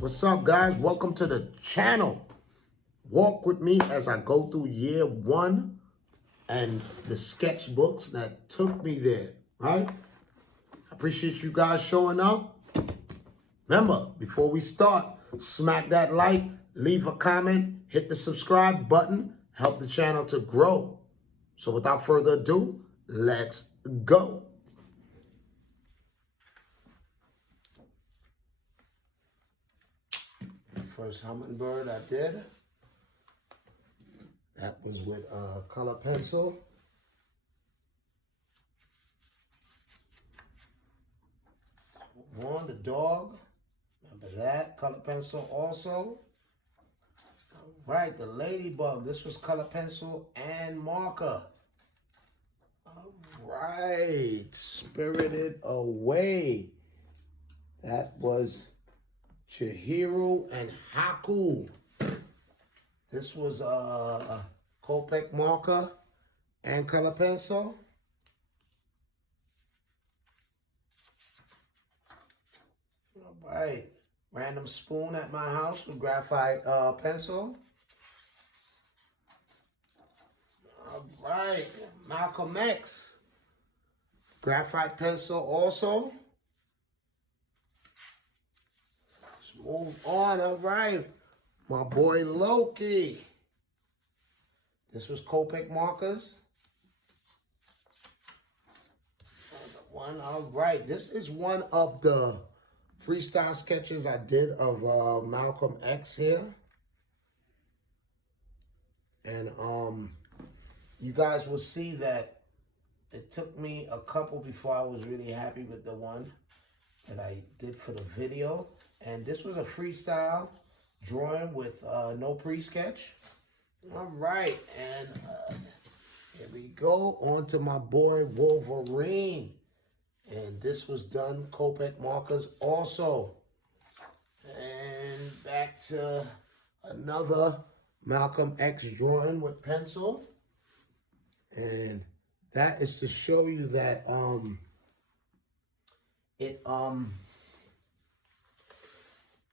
What's up, guys? Welcome to the channel. Walk with me as I go through year one and the sketchbooks that took me there, right? I appreciate you guys showing up. Remember, before we start, smack that like, leave a comment, hit the subscribe button, help the channel to grow. So without further ado, let's go. First hummingbird I did. That was with a color pencil. One, the dog. Remember that, color pencil also. All right, the ladybug. This was color pencil and marker. All right, Spirited Away. That was Chihiro and Haku. This was a Copic marker and color pencil. All right, random spoon at my house with graphite pencil. All right, Malcolm X. Graphite pencil also. Let's move on, all right. My boy Loki. This was Copic markers. One, all right. This is one of the freestyle sketches I did of Malcolm X here. And you guys will see that it took me a couple before I was really happy with the one that I did for the video. And this was a freestyle drawing with no pre-sketch. All right, and here we go on to my boy Wolverine. And this was done Copic markers also. And back to another Malcolm X drawing with pencil. And that is to show you that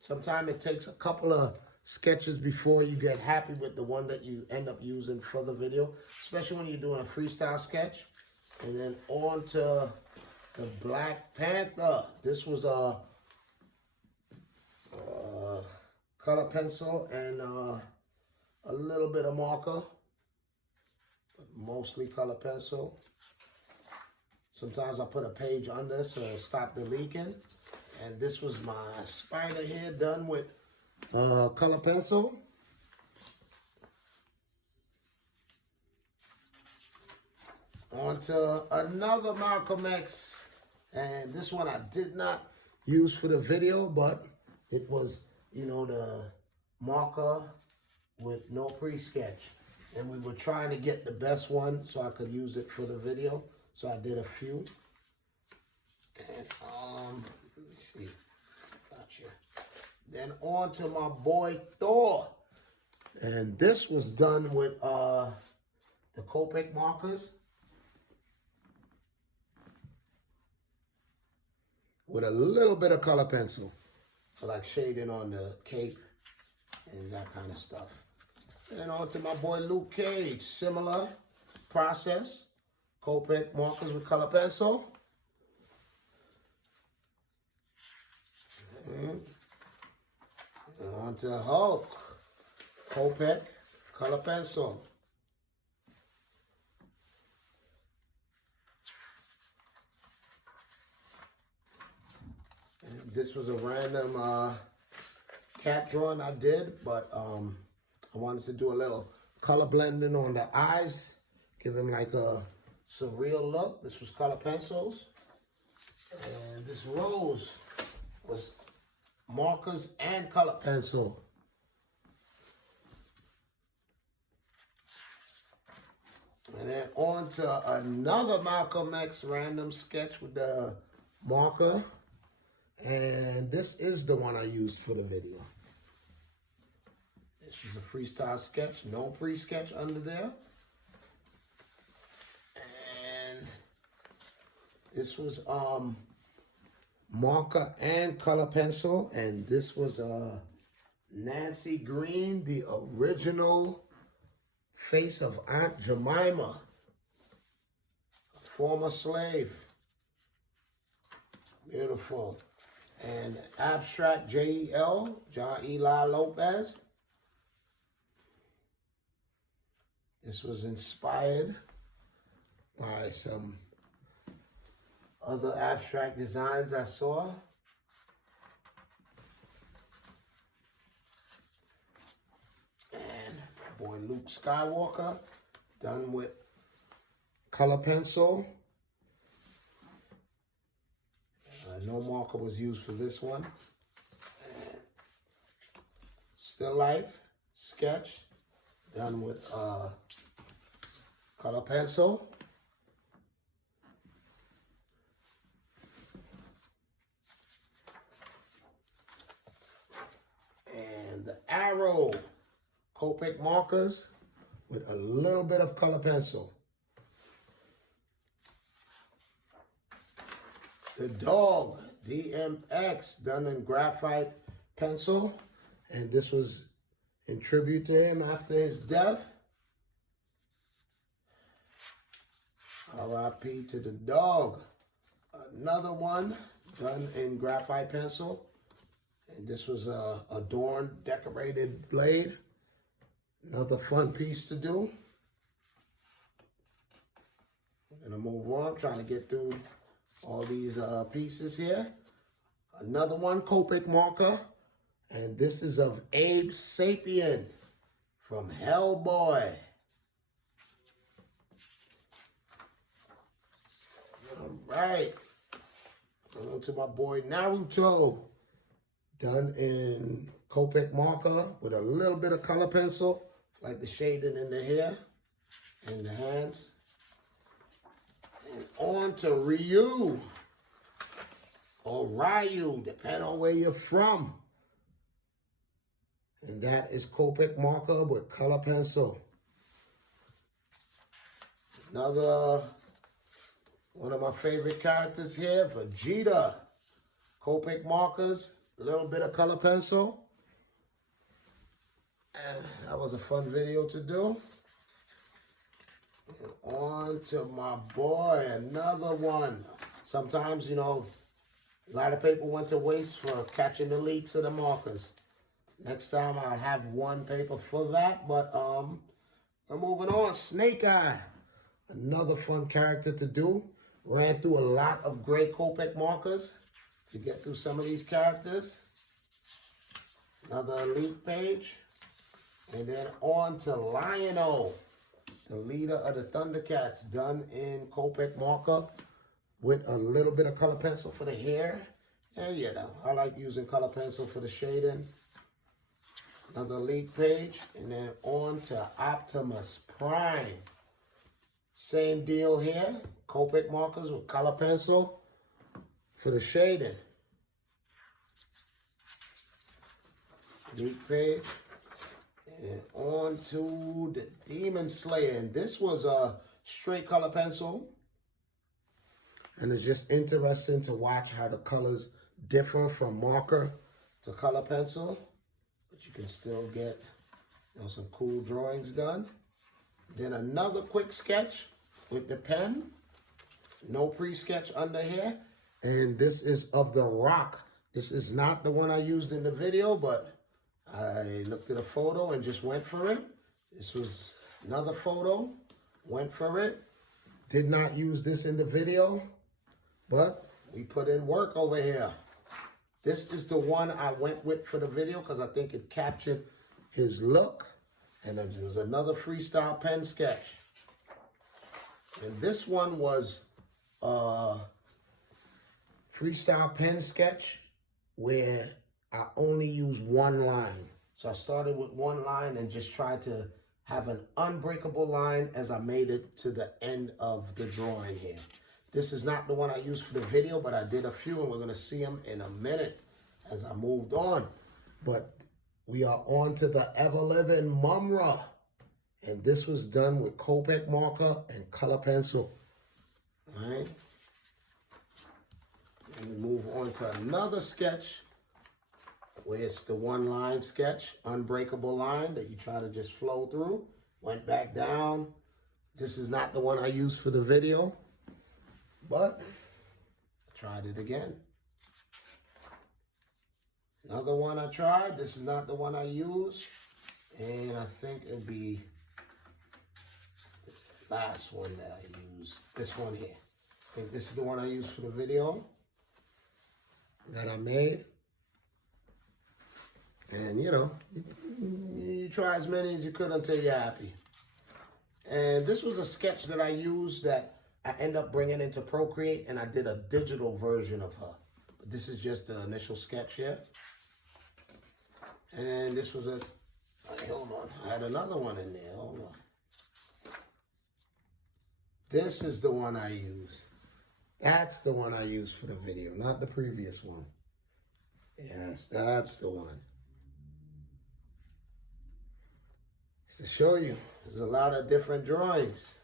sometimes it takes a couple of sketches before you get happy with the one that you end up using for the video, especially when you're doing a freestyle sketch. And then on to the Black Panther. This was a color pencil and a little bit of marker, but mostly color pencil. Sometimes I put a page under so it'll stop the leaking. And this was my spider here done with color pencil. On to another Malcolm X. And this one I did not use for the video, but it was, you know, the marker with no pre-sketch. And we were trying to get the best one so I could use it for the video. So I did a few. And let me see. Gotcha. Then on to my boy Thor. And this was done with the Copic markers. With a little bit of color pencil. For like shading on the cape and that kind of stuff. And on to my boy Luke Cage. Similar process. Copic markers with color pencil. And on to Hulk. Copic, color pencil. And this was a random cat drawing I did, but I wanted to do a little color blending on the eyes. Give him like a surreal look. This was color pencils. And this rose was markers and color pencil. And then on to another Malcolm X random sketch with the marker. And this is the one I used for the video. This is a freestyle sketch, no pre-sketch under there. And this was marker and color pencil. And this was Nancy Green, the original face of Aunt Jemima, a former slave. Beautiful. And abstract J.E.L., John Eli Lopez. This was inspired by some other abstract designs I saw. And boy Luke Skywalker, done with color pencil. No marker was used for this one. And still life sketch, done with color pencil. And the arrow Copic markers with a little bit of color pencil. The dog, DMX, done in graphite pencil. And this was in tribute to him after his death. R.I.P. to the dog. Another one done in graphite pencil. And this was a adorned, decorated blade. Another fun piece to do. I'm gonna move on, trying to get through all these pieces here. Another one, Copic marker. And this is of Abe Sapien from Hellboy. All right. On to my boy Naruto. Done in Copic marker with a little bit of color pencil, like the shading in the hair and the hands. And on to Ryu, or Ryu, depending on where you're from. And that is Copic marker with color pencil. Another one of my favorite characters here, Vegeta. Copic markers, a little bit of color pencil. And that was a fun video to do. And on to my boy, another one. Sometimes, you know, a lot of paper went to waste for catching the leaks of the markers. Next time I'll have one paper for that, but I'm moving on. Snake Eye, another fun character to do. Ran through a lot of gray Copic markers to get through some of these characters. Another elite page. And then on to Lion-O, the leader of the Thundercats, done in Copic marker with a little bit of color pencil for the hair. And you know, I like using color pencil for the shading. Another elite page. And then on to Optimus Prime. Same deal here. Copic markers with color pencil for the shading. Elite page. And on to the Demon Slayer. And this was a straight color pencil. And it's just interesting to watch how the colors differ from marker to color pencil. But you can still get, you know, some cool drawings done. Then another quick sketch with the pen. No pre-sketch under here. And this is of The Rock. This is not the one I used in the video, but I looked at a photo and just went for it. This was another photo. Went for it. Did not use this in the video, but we put in work over here. This is the one I went with for the video because I think it captured his look. And it was another freestyle pen sketch. And this one was a freestyle pen sketch where I only use one line. So I started with one line and just tried to have an unbreakable line as I made it to the end of the drawing here. This is not the one I used for the video, but I did a few and we're gonna see them in a minute as I moved on. But we are on to the ever-living Mumra. And this was done with Copic marker and color pencil. All right. And we move on to another sketch where it's the one-line sketch, unbreakable line that you try to just flow through. Went back down. This is not the one I used for the video, but I tried it again. Another one I tried. This is not the one I used, and I think it'll be the last one that I used. This one here. I think this is the one I used for the video that I made. And, you know, you try as many as you could until you're happy. And this was a sketch that I used that I end up bringing into Procreate, and I did a digital version of her. But this is just the initial sketch here. And this was hold on, I had another one in there, hold on. This is the one I used. That's the one I used for the video, not the previous one. Yes, that's the one. To show you, there's a lot of different drawings.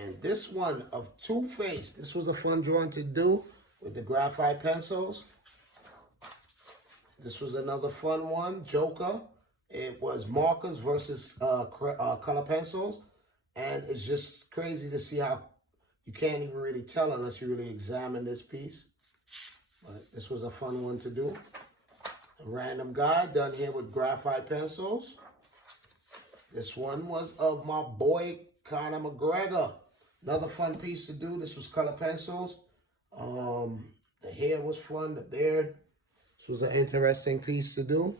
And this one of Two-Face, this was a fun drawing to do with the graphite pencils. This was another fun one, Joker. It was markers versus color pencils. And it's just crazy to see how you can't even really tell unless you really examine this piece. But this was a fun one to do. A random guy done here with graphite pencils. This one was of my boy, Conor McGregor. Another fun piece to do. This was color pencils. The hair was fun, the beard. This was an interesting piece to do.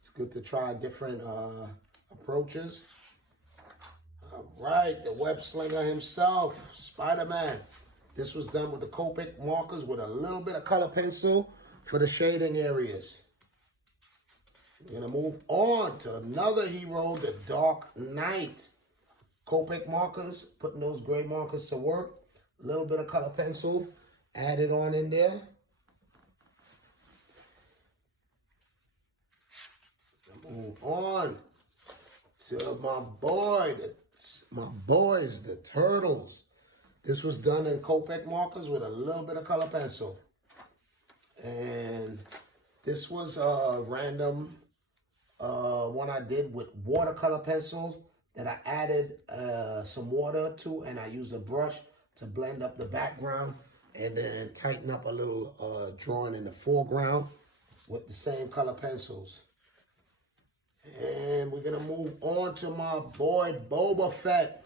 It's good to try different approaches. All right, the web slinger himself, Spider-Man. This was done with the Copic markers with a little bit of color pencil for the shading areas. We're going to move on to another hero, the Dark Knight. Copic markers, putting those gray markers to work. A little bit of color pencil added on in there. Move on to my boys, the Turtles. This was done in Copic markers with a little bit of color pencil. And this was a random one I did with watercolor pencils that I added some water to, and I used a brush to blend up the background and then tighten up a little drawing in the foreground with the same color pencils. And we're going to move on to my boy Boba Fett.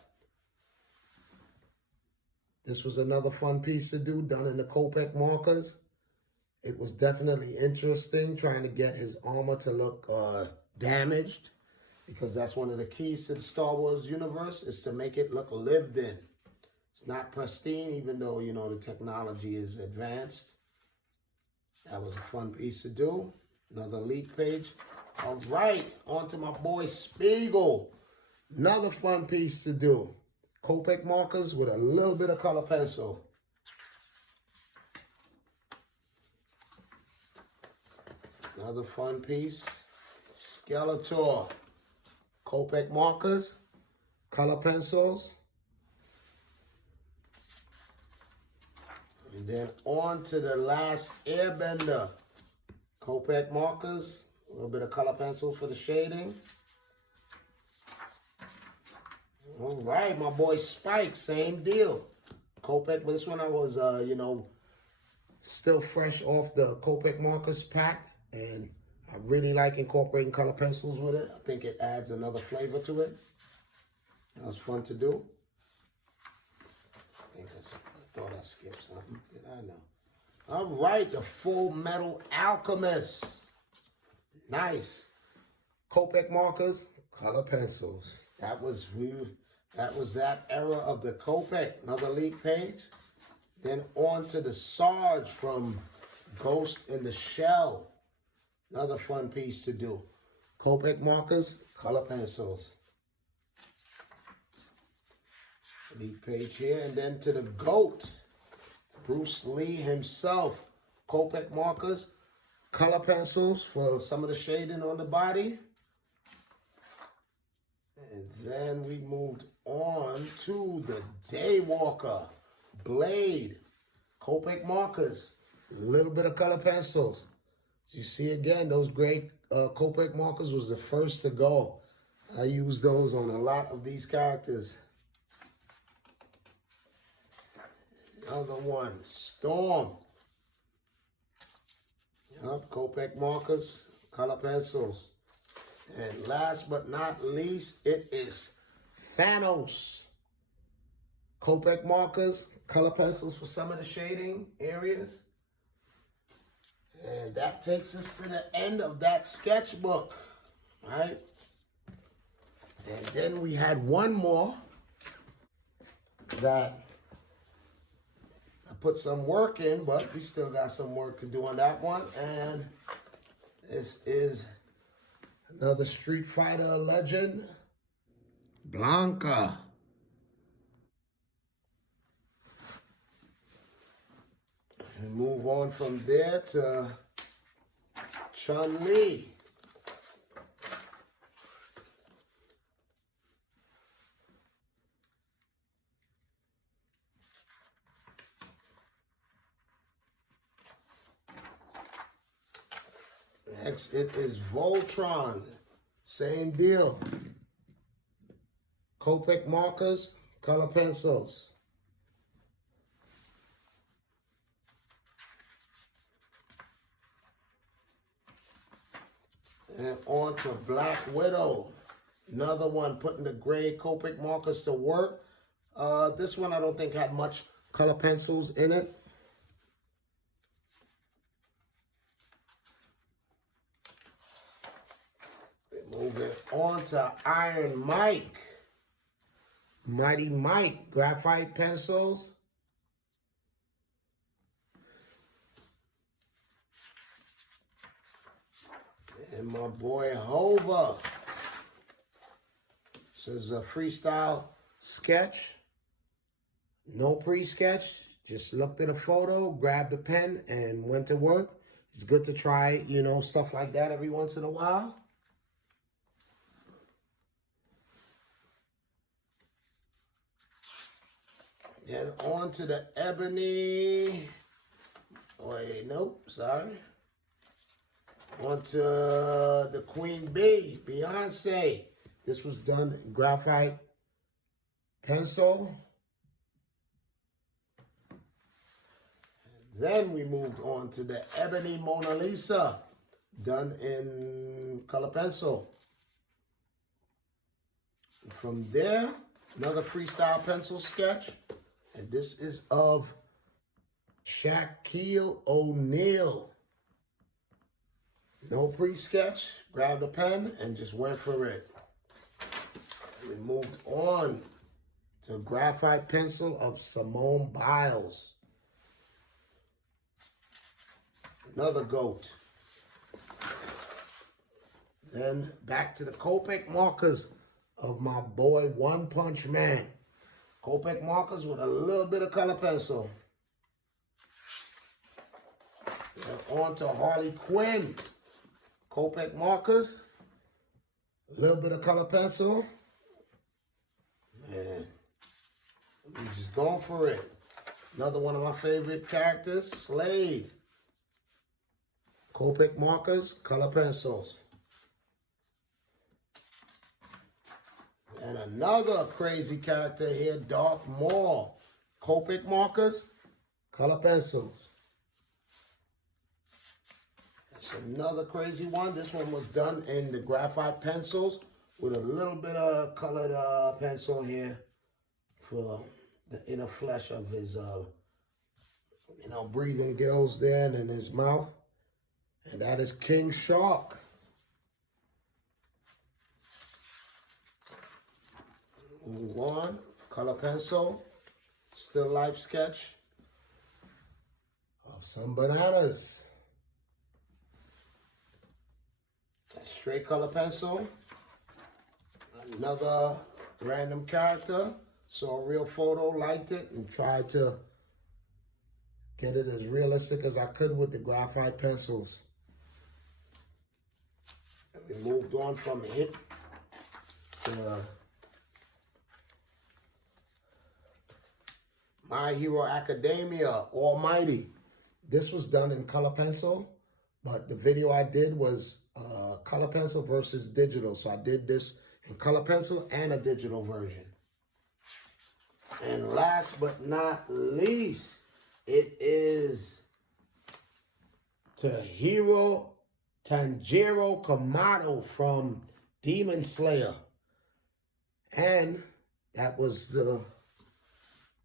This was another fun piece to do, done in the Copic markers. It was definitely interesting trying to get his armor to look damaged, because that's one of the keys to the Star Wars universe, is to make it look lived in. It's not pristine, even though, you know, the technology is advanced. That was a fun piece to do. Another leak page. All right, on to my boy Spiegel. Another fun piece to do. Copic markers with a little bit of color pencil. Another fun piece. Skeletor. Copic markers, color pencils. And then on to the Last Airbender. Copic markers, a little bit of color pencil for the shading. All right, my boy Spike, same deal. Copic, but this one I was, you know, still fresh off the Copic markers pack, and I really like incorporating color pencils with it. I think it adds another flavor to it. That was fun to do. I thought I skipped something. Did I know? All right, the Full Metal Alchemist. Nice. Copic markers, color pencils. That was that era of the Copic. Another leak page. Then on to the Sarge from Ghost in the Shell. Another fun piece to do. Copic markers, color pencils. Leak page here. And then to the GOAT, Bruce Lee himself. Copic markers, color pencils for some of the shading on the body. And then we moved on to the Daywalker, Blade. Copic markers, a little bit of color pencils. So you see again, those gray Copic markers was the first to go. I use those on a lot of these characters. Another one, Storm. Yup, Copic markers, color pencils. And last but not least, it is Thanos. Copic markers, color pencils for some of the shading areas. And that takes us to the end of that sketchbook, right? And then we had one more that I put some work in, but we still got some work to do on that one. And this is another Street Fighter legend, Blanca. And move on from there to Chun-Li. Next, it is Voltron. Same deal. Copic markers, color pencils. And on to Black Widow. Another one putting the gray Copic markers to work. This one I don't think had much color pencils in it. Moving on to Iron Mike. Mighty Mike, graphite pencils. And my boy Hova. This is a freestyle sketch. No pre-sketch. Just looked at a photo, grabbed a pen, and went to work. It's good to try, you know, stuff like that every once in a while. Then on to the ebony. Wait, nope, sorry. On to the Queen Bee, Beyonce. This was done in graphite pencil. Then we moved on to the ebony Mona Lisa, done in color pencil. From there, another freestyle pencil sketch. And this is of Shaquille O'Neal. No pre-sketch, grabbed a pen and just went for it. We moved on to graphite pencil of Simone Biles. Another goat. Then back to the Copic markers of my boy One Punch Man. Copic markers with a little bit of color pencil. And on to Harley Quinn. Copic markers, a little bit of color pencil. And we're just going for it. Another one of my favorite characters, Slade. Copic markers, color pencils. And another crazy character here, Darth Maul. Copic markers, color pencils. It's another crazy one. This one was done in the graphite pencils with a little bit of colored pencil here for the inner flesh of his, breathing gills there and in his mouth. And that is King Shark. Move on, color pencil, still life sketch of some bananas. A straight color pencil, another random character, saw a real photo, liked it, and tried to get it as realistic as I could with the graphite pencils. And we moved on from him to My Hero Academia, Almighty. This was done in color pencil, but the video I did was color pencil versus digital. So I did this in color pencil and a digital version. And last but not least, it is Tahiro Tanjiro Kamado from Demon Slayer. And that was the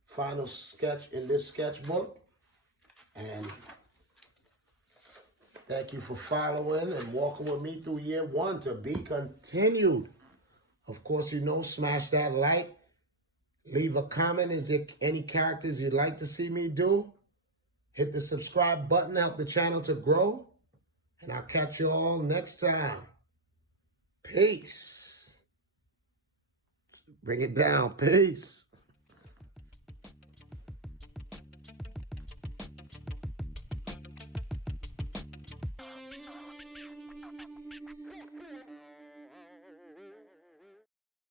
final sketch in this sketchbook. And thank you for following and walking with me through year one. To be continued. Of course, you know, smash that like. Leave a comment. Is there any characters you'd like to see me do? Hit the subscribe button. Help the channel to grow. And I'll catch you all next time. Peace. Bring it down. Peace.